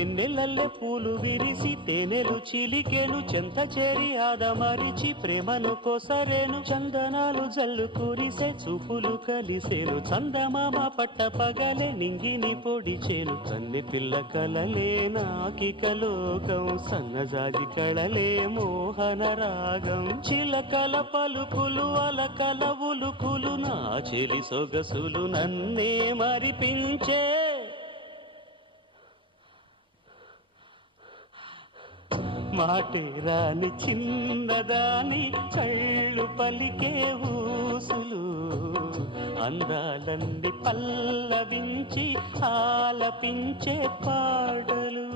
వెన్నెలల్లె పూలు విరిసి తేనెలు చిలికెను చెంత చేరి ఆదమరిచి ప్రేమను కోసరేను చందనాలు జల్లు కురిసే చూపులు కలిసేను చందమామ పట్ట పగలే నింగిని పొడిచేను కన్నె పిల్ల కలలే నాకిక లోకం సన్నజాజి కళలే మోహన రాగం చిలకల పలుకులు అలకల ఉలుకులు నా చెలి సొగసులు నన్నే మరిపించే మాటే రాని చిన్నదాని చళ్ళు పలికే ఊసులు అందాలన్నీ పల్లవించి ఆలపించే పాటలు